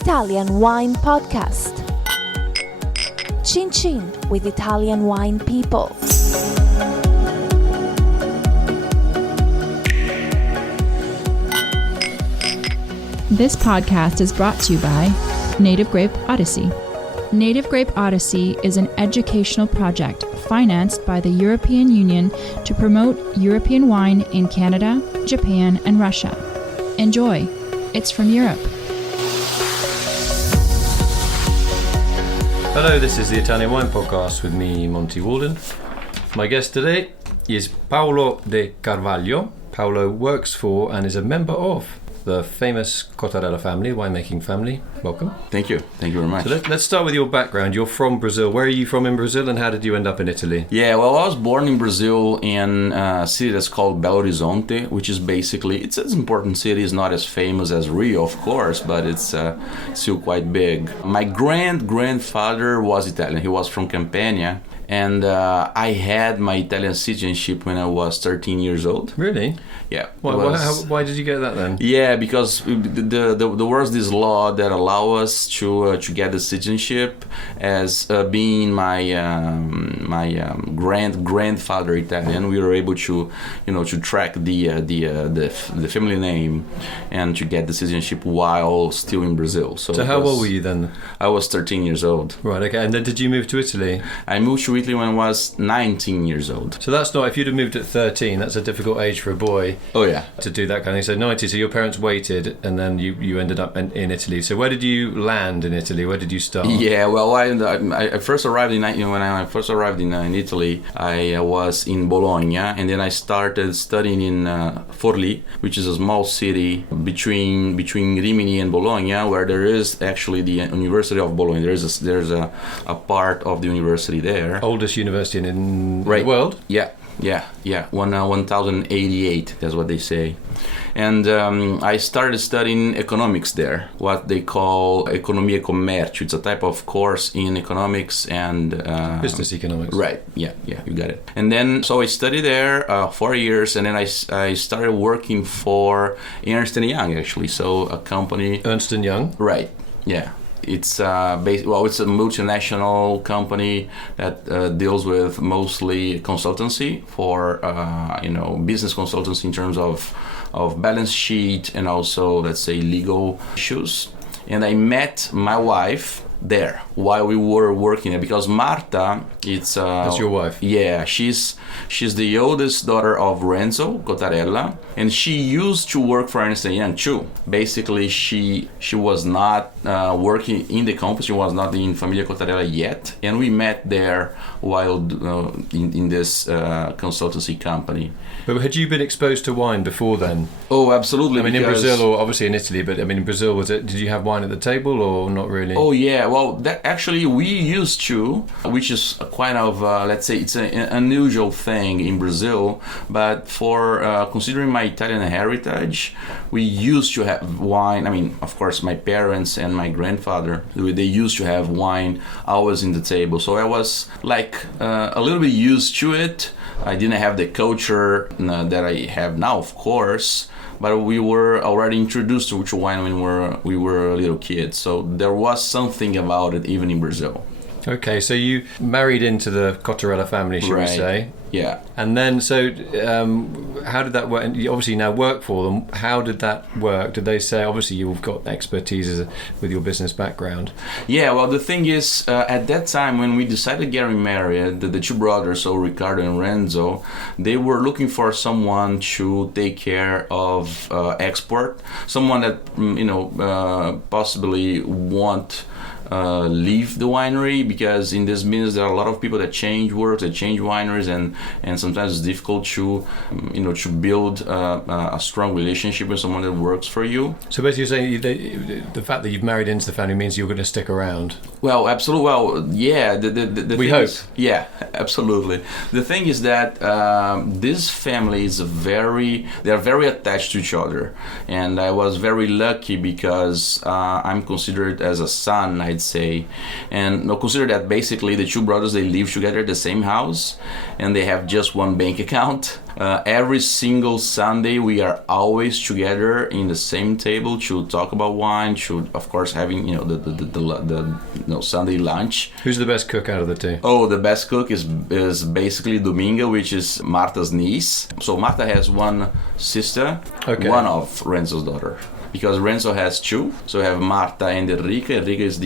Italian Wine Podcast. Chin Chin with Italian wine people. This podcast is brought to you by Native Grape Odyssey. Native Grape Odyssey is an educational project financed by the European Union to promote European wine in Canada, Japan, and Russia. Enjoy. It's from Europe. Hello, this is the Italian Wine Podcast with me, Monty Waldin. My guest today is Paulo De Carvalho. Paulo works for and is a member of the famous Cotarella family, winemaking family. Welcome. Thank you. Thank you very much. So let's start with your background. You're from Brazil. Where are you from in Brazil and how did you end up in Italy? Yeah, well, I was born in Brazil in a city that's called Belo Horizonte, which is basically, it's an important city. It's not as famous as Rio, of course, but it's still quite big. My grandfather was Italian. He was from Campania. And I had my Italian citizenship when I was 13 years old. Really? Yeah. Why did you get that then? Yeah, because there was this law that allow us to get the citizenship as being my grandfather Italian. We were able to to track the family name and to get the citizenship while still in Brazil. So how old were you then? I was 13 years old. Right. Okay. And then did you move to Italy? I moved to Italy when I was 19 years old. So that's not, if you'd have moved at 13, that's a difficult age for a boy. Oh yeah. To do that kind of thing. So 90, so your parents waited and then you ended up in Italy. So where did you land in Italy? Where did you start? Yeah, well, I first arrived when I first arrived in Italy, I was in Bologna, and then I started studying in Forlì, which is a small city between Rimini and Bologna, where there is actually the University of Bologna. There's a part of the university there. Oldest university in the world? Yeah. 1088, that's what they say. And I started studying economics there, what they call Economia e Commercio. It's a type of course in economics and... business economics. Right, yeah, you got it. And then, so I studied there 4 years, and then I started working for Ernst & Young, actually, so a company... Ernst & Young? Right, yeah. It's it's a multinational company that deals with mostly consultancy for business consultancy in terms of balance sheet and also, let's say, legal issues. And I met my wife there while we were working there, because Marta, that's your wife? Yeah, she's the oldest daughter of Renzo Cotarella, and she used to work for Ernst & Young too. Basically, she was not working in the company, she was not in Famiglia Cotarella yet, and we met there while in this consultancy company. But had you been exposed to wine before then? Oh, absolutely. I mean, in Brazil or obviously in Italy, but I mean, in Brazil, did you have wine at the table or not really? Oh, yeah. Well, that actually we used to, which is a kind of, let's say, it's an unusual thing in Brazil, but for considering my Italian heritage, we used to have wine. I mean, of course, my parents and my grandfather, they used to have wine always in the table. So I was like a little bit used to it. I didn't have the culture that I have now, of course, but we were already introduced to wine when we were little kids. So there was something about it even in Brazil. Okay, so you married into the Cotarella family, should we say? Yeah. And then, so how did that work? And you obviously now work for them. How did that work? Did they say, obviously you've got expertise with your business background? Yeah, well, the thing is, at that time when we decided getting married, the two brothers, so Riccardo and Renzo, they were looking for someone to take care of export, someone that, possibly want leave the winery, because in this business there are a lot of people that change work, that change wineries, and sometimes it's difficult to build a strong relationship with someone that works for you. So basically you're saying the fact that you've married into the family means you're going to stick around? Well, absolutely. Well, yeah. We hope. Yeah, absolutely. The thing is that this family is they're very attached to each other, and I was very lucky because I'm considered as a son, I'd say, and consider that basically the two brothers, they live together in the same house, and they have just one bank account. Every single Sunday we are always together in the same table to talk about wine, to of course having the Sunday lunch. Who's the best cook out of the two? Oh, the best cook is basically Dominga, which is Marta's niece. So Marta has one sister, one of Renzo's daughter. Because Renzo has two, so we have Marta and Enrica. Enrica is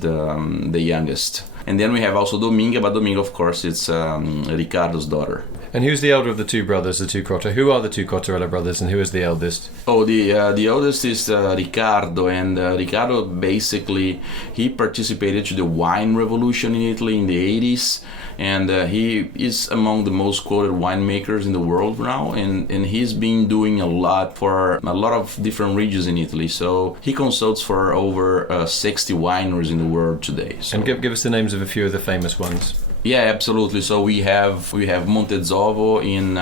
the youngest, and then we have also Dominga. But Dominga, of course, it's Riccardo's daughter. And who's the elder of the two brothers, the two Cotarella? Who are the two Cotarella brothers, and who is the eldest? Oh, the eldest is Riccardo, and Riccardo basically he participated to the wine revolution in Italy in the 80s, and he is among the most quoted winemakers in the world now, and he's been doing a lot for a lot of different regions in Italy. So he consults for over 60 wineries in the world today. So. And give us the names of a few of the famous ones. Yeah, absolutely. So we have Montezovo in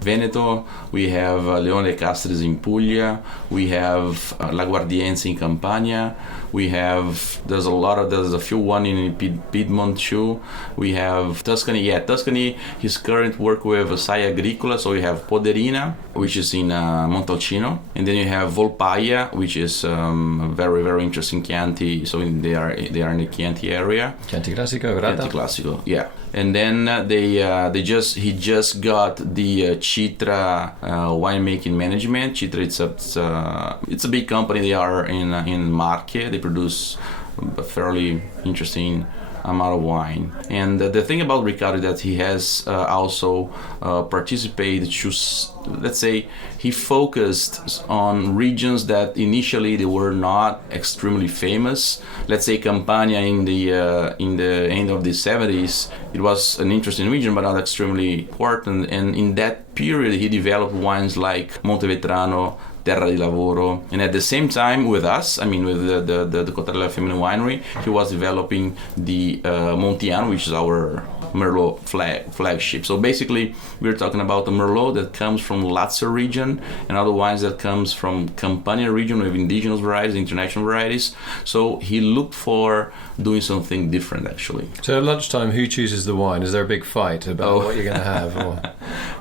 Veneto, we have Leone Castris in Puglia, we have La Guardienza in Campania, there's a few one in Piedmont too. We have Tuscany. Yeah, Tuscany, his current work with Sai Agricola. So we have Poderina, which is in Montalcino, and then you have Volpaia, which is very, very interesting Chianti. So they are in the Chianti area. Chianti Classico, Grata. Chianti Classico, yeah. And then he just got the Citra winemaking management. Citra, it's a big company. They are in Marche. They produce a fairly interesting amount of wine. And the thing about Riccardo is that he has also participated to, let's say, he focused on regions that initially they were not extremely famous. Let's say Campania in the end of the 70s, it was an interesting region but not extremely important. And in that period, he developed wines like Montevetrano, Terra di Lavoro, and at the same time with us, with the Cotarella Family Winery, he was developing the Montiano, which is our Merlot flagship. So basically, we're talking about a Merlot that comes from Lazio region and other wines that comes from Campania region with indigenous varieties, international varieties. So he looked for doing something different, actually. So at lunchtime, who chooses the wine? Is there a big fight about what you're going to have? Or?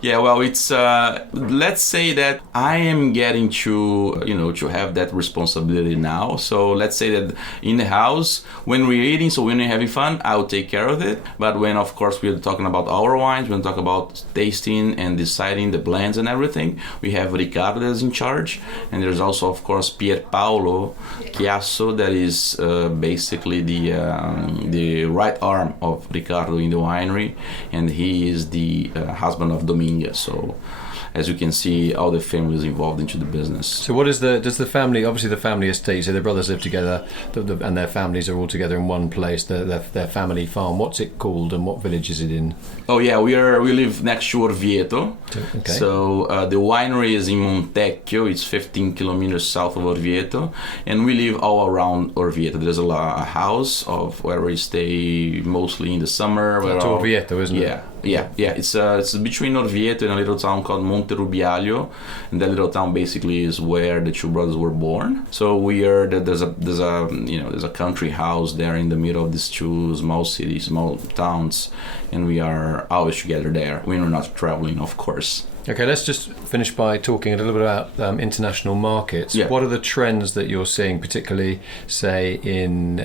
Yeah, well, it's let's say that I am getting to have that responsibility now. So let's say that in the house, when we're eating, so when we're having fun, I'll take care of it. But when, of course, we're talking about our wines, we're talking about tasting and deciding the blends and everything, we have Riccardo that's in charge, and there's also, of course, Pier Paolo Chiasso that is basically the right arm of Riccardo in the winery, and he is the husband of Dominga. So as you can see, all the families involved into the business. So what is does the family, obviously the family estate, so the brothers live together and their families are all together in one place, their family farm, what's it called and what village is it in? Oh yeah, we live next to Orvieto. Okay. So the winery is in Montecchio, it's 15 kilometers south of Orvieto, and we live all around Orvieto. There's a house where we stay mostly in the summer. It's Orvieto, isn't it? Yeah. It's between Orvieto and a little town called Monterubiaglio, and that little town basically is where the two brothers were born. So there's a country house there in the middle of these two small cities, small towns, and we are always together there when we're not traveling, of course. Okay, let's just finish by talking a little bit about international markets. Yeah. What are the trends that you're seeing, particularly, say, in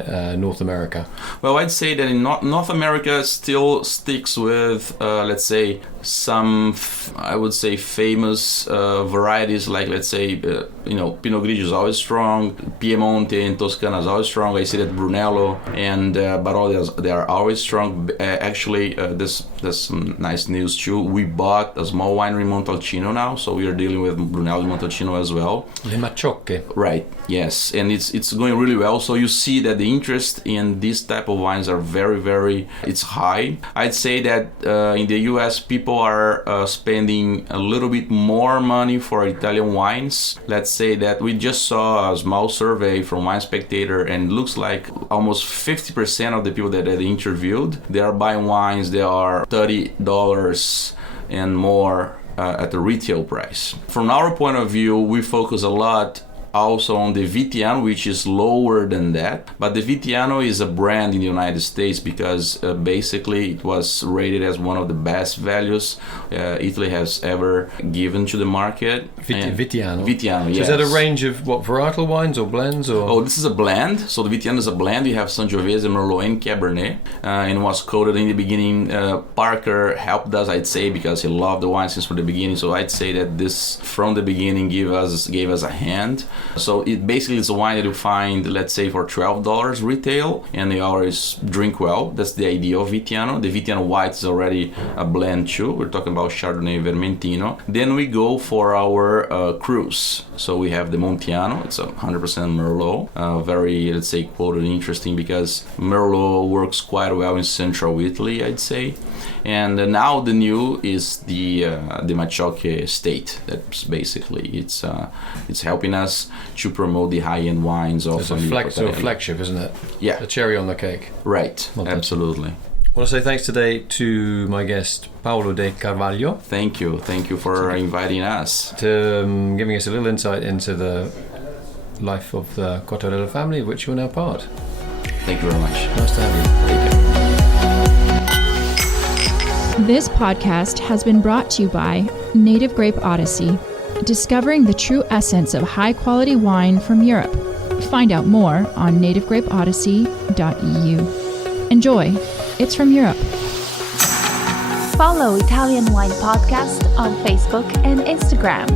North America? Well, I'd say that in North America still sticks with, let's say, some, I would say, famous varieties like, let's say, Pinot Grigio is always strong, Piemonte and Toscana is always strong. I see that Brunello and Barolo, they are always strong. Actually, there's some nice news too. We bought a small winery in Montalcino now, so we are dealing with Brunello di Montalcino as well. Le Maciocche. Right, yes, and it's going really well. So you see that the interest in this type of wines are very, very, it's high. I'd say that in the US, people are spending a little bit more money for Italian wines. Let's say that we just saw a small survey from Wine Spectator, and it looks like almost 50% of the people that they interviewed, they are buying wines that are $30 and more at the retail price. From our point of view, we focus a lot also on the Vitiano, which is lower than that. But the Vitiano is a brand in the United States because basically it was rated as one of the best values Italy has ever given to the market. Vitiano. Vitiano, yes. So is that a range of what, varietal wines or blends? Or? Oh, this is a blend. So the Vitiano is a blend. You have Sangiovese, Merlot, and Cabernet. And was quoted in the beginning. Parker helped us, I'd say, because he loved the wine since from the beginning. So I'd say that this, from the beginning, gave us a hand. So it basically is a wine that you find, let's say, for $12 retail, and you always drink well. That's the idea of Vitiano. The Vitiano White is already a blend too. We're talking about Chardonnay Vermentino. Then we go for our cruise. So we have the Montiano. It's 100% Merlot. Very, let's say, quoted interesting because Merlot works quite well in central Italy, I'd say. And now the new is the Maciocche estate. That's basically it's helping us to promote the high-end wines of Famiglia Cotarella. So a flagship, isn't it? Yeah, a cherry on the cake. Right. Absolutely. I want to say thanks today to my guest Paulo De Carvalho. Thank you for inviting us. To giving us a little insight into the life of the Cotarella family, of which you're now part. Thank you very much. Nice to have you. Take care. This podcast has been brought to you by Native Grape Odyssey, discovering the true essence of high-quality wine from Europe. Find out more on nativegrapeodyssey.eu. Enjoy. It's from Europe. Follow Italian Wine Podcast on Facebook and Instagram.